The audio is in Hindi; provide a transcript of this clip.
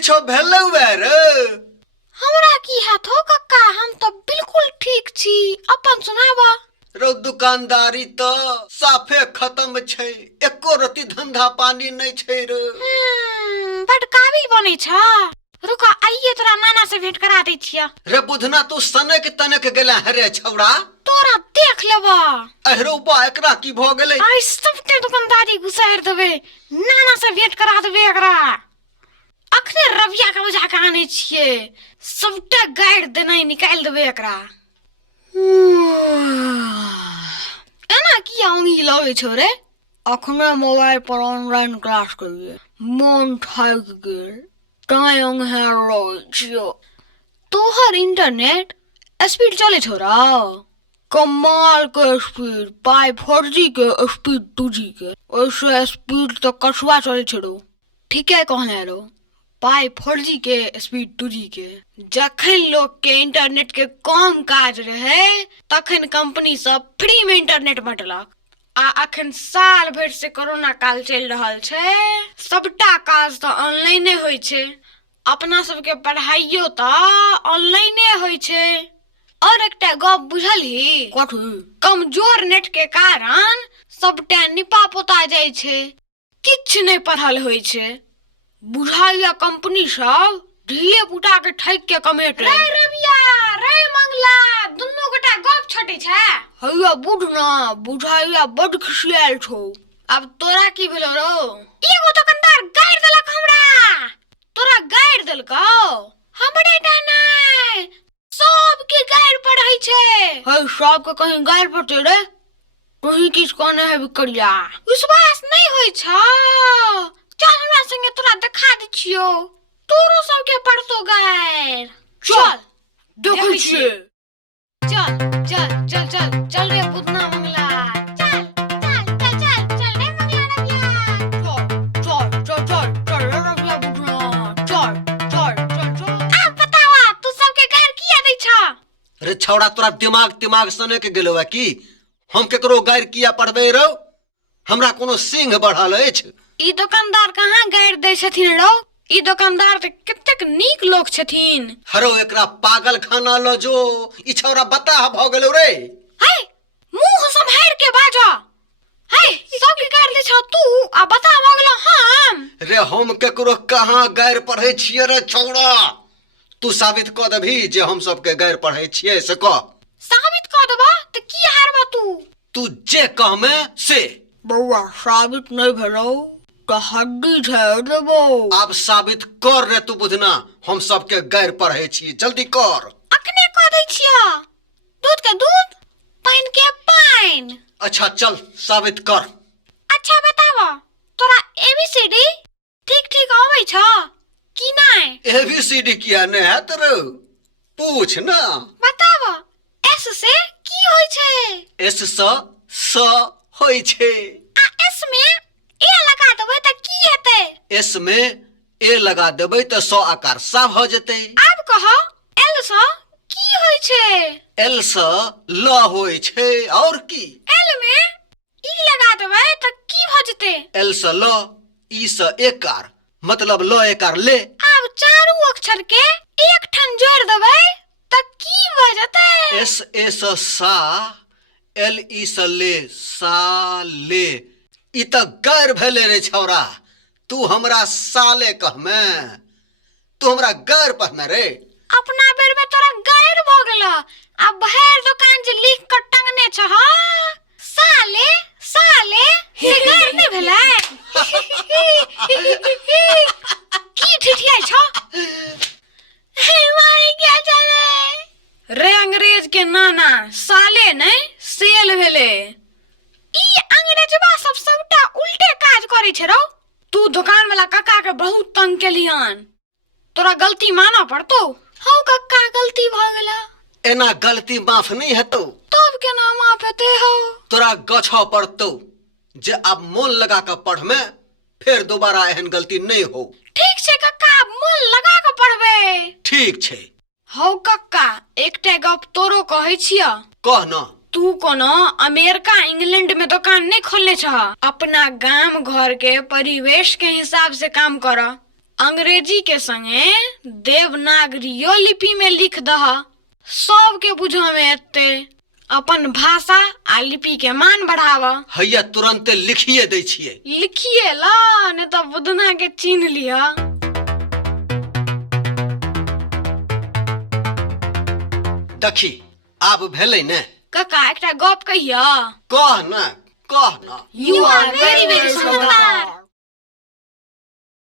किछो भेलौ रे? हमरा की हाथ हो कक्का, हम तो बिल्कुल ठीक छी। अपन सुनाबा। रो दुकानदारी तो साफे खत्म छै, एको रति धंधा पानी नहीं छै रे। बड़ काबिल बनै छ। रुका आइए तोरा नाना से भेंट करा दै छिया। रे बुधना तू सनक तनक गेला हरे छौड़ा। तोरा देख लेबा। अहरो बा एकरा की भ गेलै? आई सबटे दुकानदारी घुसार देबे, नाना से भेंट करा देबे एकरा। अखने रबिया के बजा के आने छिए, सबटे गाड़ देनाई निकाल देबे एकरा। एना की आंगी लगे छो रे? अखने मोबाइल पर ऑनलाइन क्लास करिए, मन थाक गेल, तय अंगहेर लगे छियो। तोहर इंटरनेट स्पीड चले छोरा? कमाल के स्पीड, पाई 4G के स्पीड 2G के, ओसे स्पीड तो कछुआ चले छोड़ो। ठीक है कहले रो, पाई 4G के स्पीड 2G के। जखन लोग के इंटरनेट के कम काज रहे तखन कंपनी सब फ्री में इंटरनेट बांटलक। आ अखन साल भर से कोरोना काल चल रहल छै, सबटा काज तो ऑनलाइने होय छै। अपना सबके पढ़ाइयो तो ऑनलाइने होय छै। और एकटा गप बुझलही? कथी? कमजोर नेट के कारण सबटा निपा पोता जाय छै, किछ नहीं पढ़ल होय छै। बुझाइया कंपनी सब धिये पुता के ठैक के कमेट रे। रबिया रे मंगला, दुन्नु गोटा गप छटे छै। हैया बुझ ना, बुझाइया बड खिसियाल छौ। अब तोरा की भेलो रो? एगो दुकानदार गाड़ देलक हमरा। तोरा गाड़ देलकौ? हमरे टा नहीं, सब के गाड़ पड़ै छै। है सब के कहीं गाड़ पड़ते रे? तोही किछ कहने है बिकरिया। विश्वास नहीं होय छ? चल हमरा संगे तोरा देखा दै छियो, तोरो सबके पड़तो गाड़। चल देखै छियै। चल चल चल चल चल रे बुधना मंगला, चल चल चल चल चल रे मंगला रबिया। चल चल चल चल रे रबिया बुधना, चल चल चल चल। अब बतावा तू सबके गाड़ किया दै छ? रे छौड़ा तोरा दिमाग सनक गेलो है की? हम केकरो गाड़ किया पढ़बे रो? हमरा कोनो सिंह बढ़ल अछि? ई दुकानदार कहाँ गाड़ दै छथिन रो? ई दुकानदार त कतेक नीक लोग छथिन। हरो एकरा पागल खाना ल जो, ई छौड़ा बताह भ गेलो रे। है मुंह संभार के बाजा। है सब के गाड़ दै छ तू आ बता भ गेलो हम? रे हम केकरो कहाँ गाड़ पढ़े छियै रे छौड़ा? तू साबित क देबही जे हम सबके गाड़ पढ़े छियै से कह। साबित क देबा त की हारबा तू? तू जे कहमे से। बौआ साबित नहीं भेलो तो हड्डी झाड़ देबो। अब साबित कर रे तू बुधना, हम सबके गाड़ पढ़े छी, जल्दी कर। अखने क दै छिया। दूध के दूध, पानी के पानी। अच्छा चल साबित कर। अच्छा बतावा, तोरा ABCD ठीक ठीक आवे छ कि नहीं? ABCD किया नहीं है तेरे? पूछ ना। बतावा S से की होय छै? S स होय छै। आ S में A लगा देबै त की हेतै? S में A लगा देबै त 100 आकार सा भ जेतै। अब कहो L से की होय छै? L स ल होय छै और की? L में E लगा देबै त की भ जेतै? L स ल, E स एकार, मतलब ल एकार ले। अब चारू अक्षर के एक ठन जोड़ देबै त की भ जेतै? S A स सा, L E स ले, सा ले। ई त गाड़ भेले रे छौरा, तू हमरा साले कहमे, तू हमरा गाड़ पढ़मे रे। अपना बेर में तोरा गाड़ भ गेलो, अब बाहर दुकान जे लिख के टंगने छ साले साले से गाड़ नहीं भेलै? की ठिठियाई छ? हे मारी क्या चले रे? अंग्रेज के नाना साले नहीं सेल भेले। ई अंग्रेजबा सब सबटा उल्टे काज करे छै रो। तू दुकान वाला काका के बहुत तंग केलियन, तोरा गलती माना पड़तो। हौ कक्का गलती भ गेला। एना गलती माफ नहीं हेतौ। तब केना माफ हेते हो? तोरा गछो पड़तौ जे अब मोन लगा के पढ़मे, फिर दोबारा एहन गलती नहीं हो। ठीक छै कक्का, मोन लगा के पढ़बे। ठीक छै। हौ कक्का एकटा गप तोरो कहै छिया। कह न। तू कोनो अमेरिका इंग्लैंड में दुकान नहीं खोलने छ? अपना गांव घर के परिवेश के हिसाब से काम कर। अंग्रेजी के संगे देवनागरियो लिपि में लिख दह, सबके बुझे में एते। अपन भाषा आ लिपि के मान बढ़ाव। हैया तुरंते लिखिए दै छियै। लिखिए ला, ने तो बुधना के चिन्ह लिया। देखी आब भेलै ने। काका एकटा गप कहिया। कह ना। You are very, very smart.